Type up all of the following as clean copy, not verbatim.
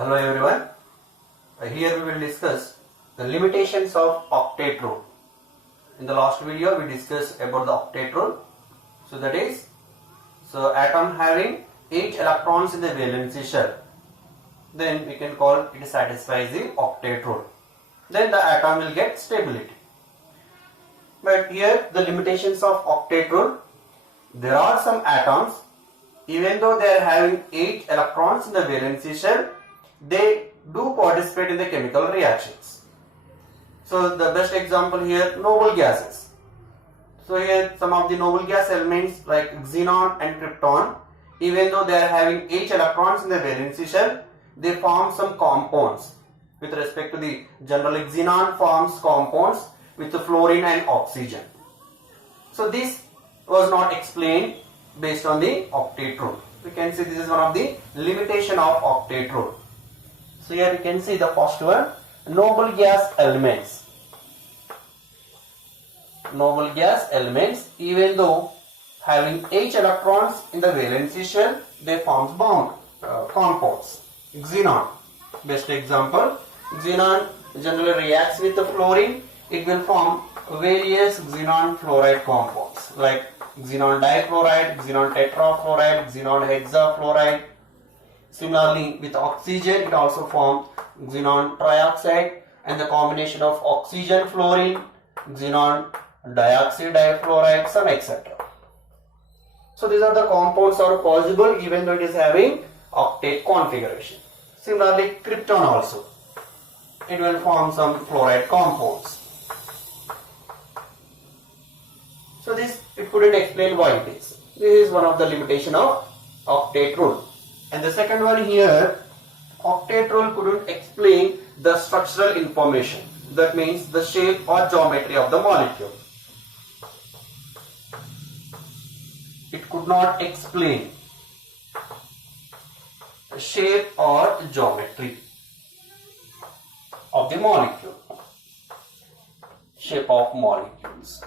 Hello everyone. Here we will discuss the limitations of octet rule. In the last video we discussed about the octet rule. So that is, atom having 8 electrons in the valency shell, then we can call it satisfies the octet rule. Then the atom will get stability. But here the limitations of octet rule, there are some atoms, even though they are having 8 electrons in the valency shell, they do participate in the chemical reactions. So the best example here, noble gases. So here some of the noble gas elements like xenon and krypton, even though they are having 8 electrons in the valency shell, they form some compounds. With respect to the general, xenon forms compounds with the fluorine and oxygen. So this was not explained based on the octet rule. We can see this is one of the limitation of octet rule. So here we can see the first one, noble gas elements. Noble gas elements, even though having 8 electrons in the valency shell, they form compounds. Xenon, best example. Xenon generally reacts with the fluorine. It will form various xenon fluoride compounds like xenon difluoride, xenon tetrafluoride, xenon hexafluoride. Similarly, with oxygen, it also forms xenon trioxide, and the combination of oxygen fluorine, xenon dioxide difluoride, some etc. So these are the compounds are possible even though it is having octet configuration. Similarly, krypton also, it will form some fluoride compounds. So this, it couldn't explain why it is. This is one of the limitation of octet rule. And the second one here, octet rule couldn't explain the structural information. That means the shape or geometry of the molecule. It could not explain the shape or geometry of the molecule. Shape of molecules.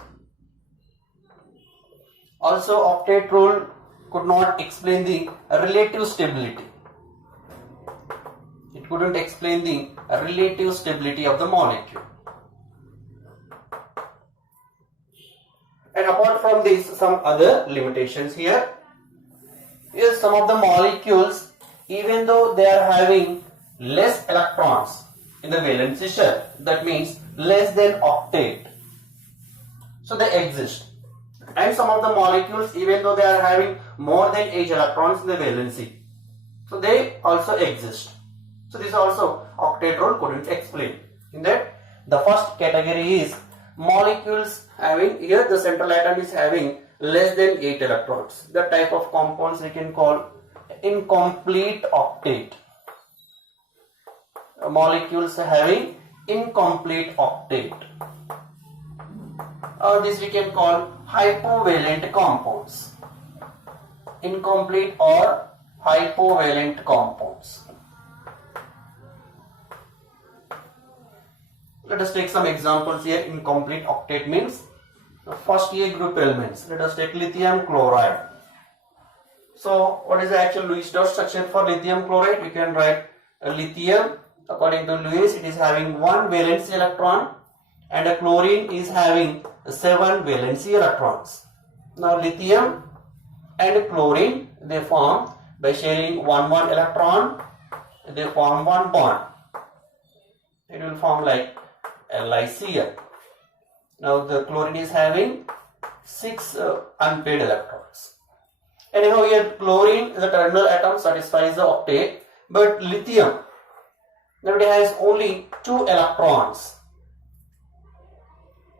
Also, octet rule could not explain the relative stability. It couldn't explain the relative stability of the molecule. And apart from this, some other limitations here. Yes, some of the molecules, even though they are having less electrons in the valency shell, that means less than octet, so they exist. And some of the molecules, even though they are having more than 8 electrons in the valency, so they also exist. So this also octet rule couldn't explain. In that, the first category is molecules having, here the central atom is having less than 8 electrons. That type of compounds we can call incomplete octet. Molecules having incomplete octet. This we can call hypovalent compounds. Incomplete or hypovalent compounds. Let us take some examples here. Incomplete octet means the first A group elements. Let us take lithium chloride. So what is the actual Lewis dot structure for lithium chloride? We can write lithium, according to Lewis, it is having 1 valency electron, and a chlorine is having 7 valency electrons. Now lithium and chlorine, they form by sharing 1 electron, they form 1 bond. It will form like LiCl. Now the chlorine is having 6 unpaired electrons. Anyhow, here chlorine, the terminal atom, satisfies the octet, but lithium, now it has only 2 electrons.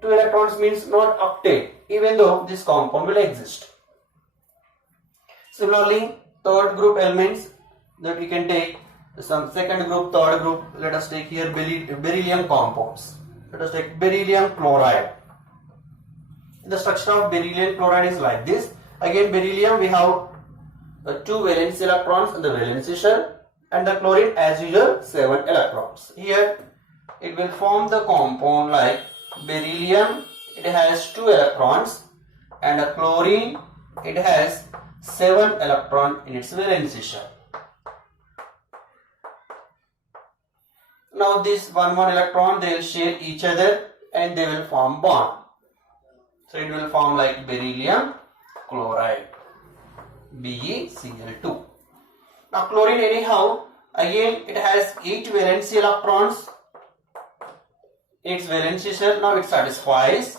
2 electrons means not octet, even though this compound will exist. Similarly, third group elements that we can take, some second group, third group, let us take here beryllium compounds. Let us take beryllium chloride. The structure of beryllium chloride is like this. Again, beryllium, we have 2 valence electrons in the valency shell, and the chlorine as usual 7 electrons. Here it will form the compound like beryllium, it has 2 electrons, and a chlorine, it has 7 electrons in its valency shell. now this one electron, they will share each other and they will form bond. So it will form like beryllium chloride, BeCl2. Now chlorine anyhow, again it has 8 valency electrons in its valency shell. Now it satisfies.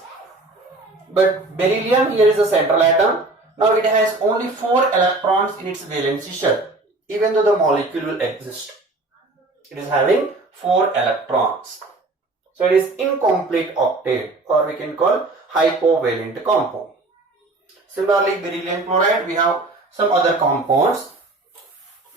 But beryllium here is the central atom. Now it has only 4 electrons in its valency shell, even though the molecule will exist. It is having 4 electrons. So it is incomplete octet, or we can call hypovalent compound. Similarly, beryllium chloride, we have some other compounds,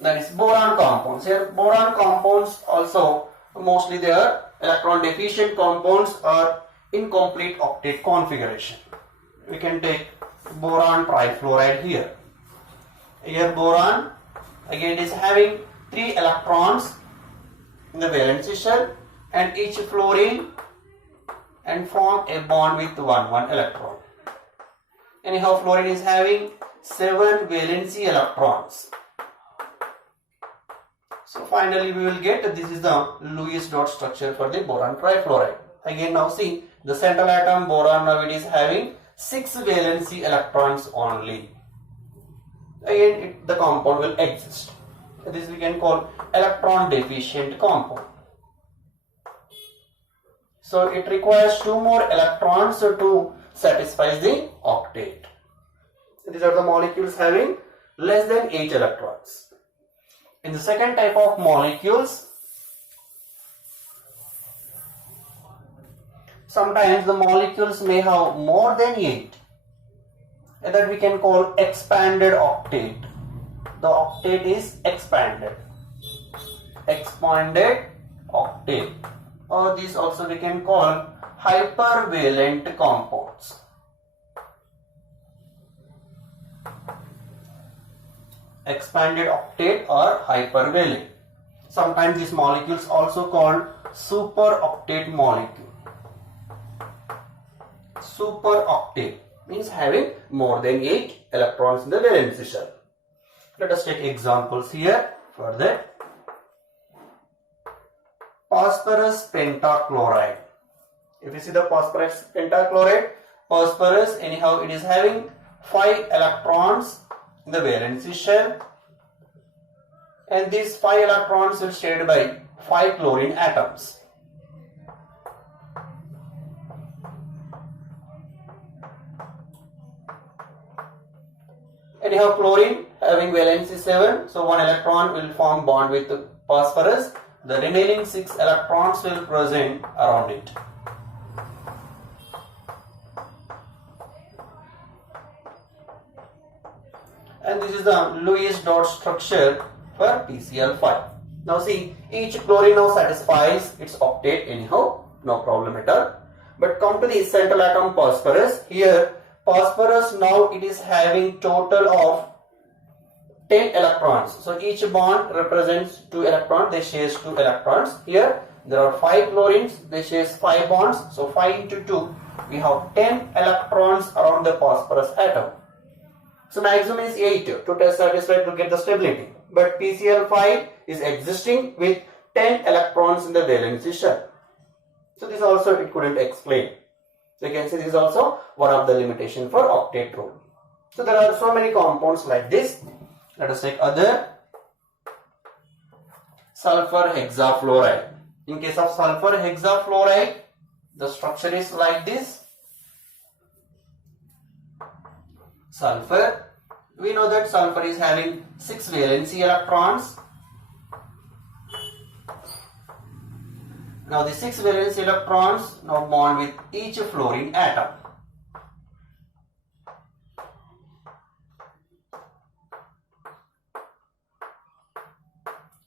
that is boron compounds. Here boron compounds also mostly they are electron deficient compounds or incomplete octet configuration. We can take boron trifluoride here. Here boron again is having 3 electrons in the valency shell and each fluorine and form a bond with one electron. Anyhow, fluorine is having 7 valency electrons. So finally we will get this is the Lewis dot structure for the boron trifluoride. Again now see the central atom boron, now it is having 6 valency electrons only. Again the compound will exist. This we can call electron deficient compound. So it requires 2 more electrons to satisfy the octet. These are the molecules having less than 8 electrons. In the second type of molecules, sometimes the molecules may have more than 8, and that we can call expanded octet. The octet is expanded octet, or these also we can call hypervalent compounds. Expanded octet or hypervalent. Sometimes these molecules also called superoctet molecule. Superoctet means having more than 8 electrons in the valency shell. Let us take examples here for that. Phosphorus pentachloride. If you see the phosphorus pentachloride, phosphorus anyhow it is having 5 electrons in the valency shell, and these 5 electrons will shared by 5 chlorine atoms. Anyhow, chlorine having valency 7, so 1 electron will form bond with phosphorus. The remaining 6 electrons will present around it. And this is the Lewis dot structure for PCl5. Now see, each chlorine now satisfies its octet anyhow, no problem at all. But come to the central atom phosphorus. Here phosphorus now it is having total of 10 electrons. So each bond represents 2 electrons, they share 2 electrons. Here there are 5 chlorines, they share 5 bonds. So 5 into 2, we have 10 electrons around the phosphorus atom. So maximum is 8 to satisfy to get the stability. But PCl5 is existing with 10 electrons in the valency shell. So this also it couldn't explain. So you can see this is also one of the limitation for octet rule. So there are so many compounds like this. Let us take other. Sulfur hexafluoride. In case of sulfur hexafluoride, the structure is like this. Sulfur, we know that sulfur is having 6 valency electrons. Now the 6 valency electrons now bond with each fluorine atom.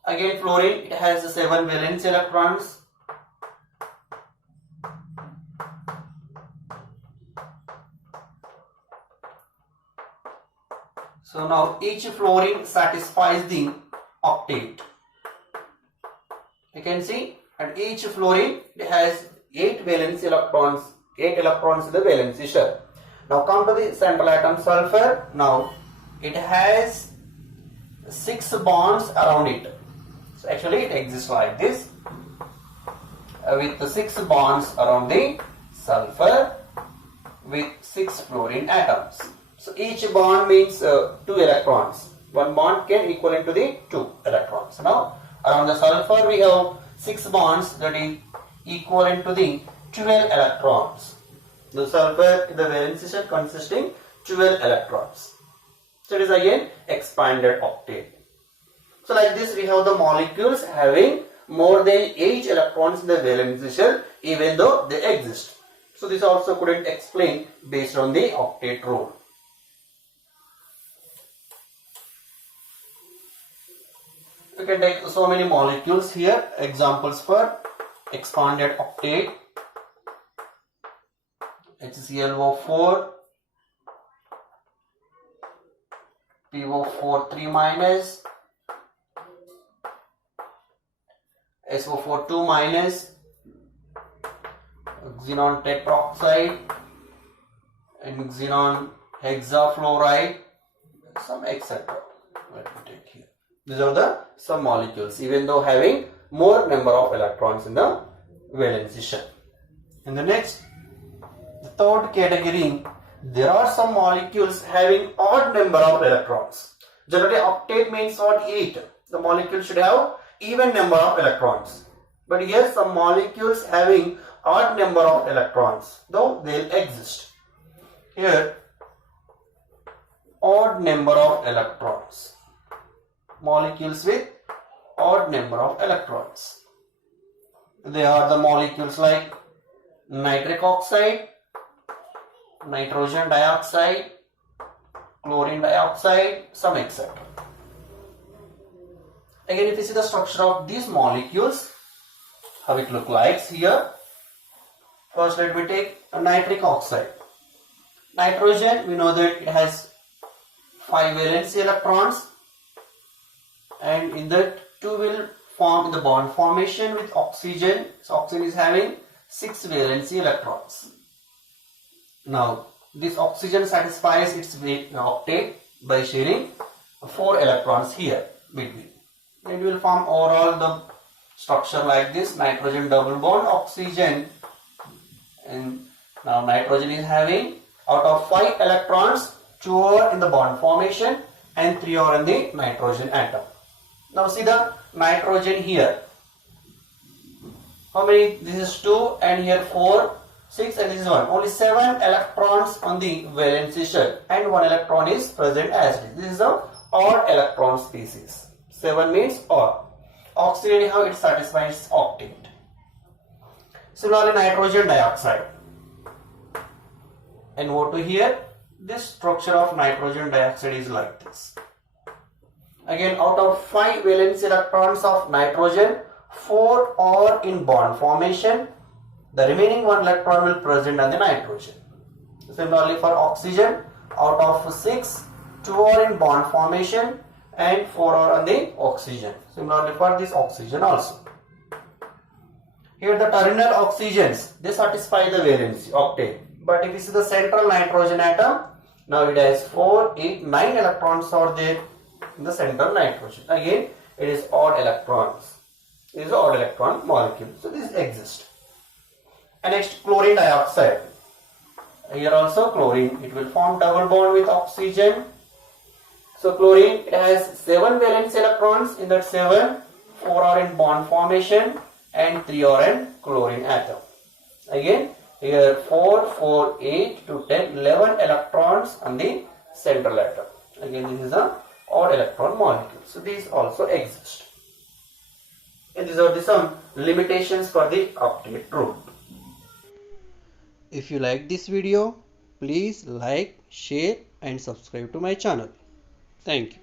Again fluorine, it has 7 valence electrons. So now each fluorine satisfies the octet. You can see at each fluorine it has 8 valence electrons, 8 electrons in the valency shell. Now come to the central atom sulfur. Now it has 6 bonds around it. So actually it exists like this. with the 6 bonds around the sulfur with 6 fluorine atoms. So each bond means 2 electrons. One bond can equivalent to the 2 electrons. Now around the sulfur we have 6 bonds, that is equivalent to the 12 electrons. The sulfur, the valence shell consisting 12 electrons. So it is again expanded octet. So like this we have the molecules having more than 8 electrons in the valence shell even though they exist. So this also couldn't explain based on the octet rule. You can take so many molecules here. Examples for expanded octet: HClO4, PO4 3-, SO4 2-, xenon tetroxide and xenon hexafluoride, some etc. Let me take here. These are the some molecules even though having more number of electrons in the valence shell. In the next, the third category, there are some molecules having odd number of electrons. Generally octet means what? 8. The molecule should have even number of electrons. But here some molecules having odd number of electrons, though they will exist. Here odd number of electrons. Molecules with odd number of electrons. They are the molecules like nitric oxide, nitrogen dioxide, chlorine dioxide, some etc. Again, if you see the structure of these molecules, how it looks like here. First let me take a nitric oxide. Nitrogen, we know that it has 5 valence electrons, and in that 2 will form in the bond formation with oxygen. So oxygen is having 6 valence electrons. Now this oxygen satisfies its octet by sharing 4 electrons here between. It will form overall the structure like this: nitrogen double bond oxygen, and now nitrogen is having out of 5 electrons 2 are in the bond formation and 3 are in the nitrogen atom. Now see the nitrogen here. How many? This is 2 and here 4, 6 and this is 1. Only 7 electrons on the valence shell and 1 electron is present as it is. This is the odd electron species. 7 means odd. Oxygen, how it satisfies octet. Similarly nitrogen dioxide. And NO2 here. This structure of nitrogen dioxide is like this. Again, out of 5 valence electrons of nitrogen, 4 are in bond formation. The remaining 1 electron will present on the nitrogen. Similarly for oxygen, out of 6, 2 are in bond formation and 4 are on the oxygen. Similarly for this oxygen also. Here the terminal oxygens, they satisfy the valence octet. But if you see the central nitrogen atom, now it has 4, 8, 9 electrons are there in the central nitrogen. Again, it is odd electrons. It is an odd electron molecule. So this exists. And next, chlorine dioxide. Here also chlorine, it will form double bond with oxygen. So chlorine, it has 7 valence electrons. In that 7, 4 are in bond formation and 3 are in chlorine atom. Again, here 4, 4, 8 to 10, 11 electrons on the central atom. Again, this is an odd electron molecule. So these also exist. And these are some limitations for the octet rule. If you like this video, please like, share and subscribe to my channel. Thank you.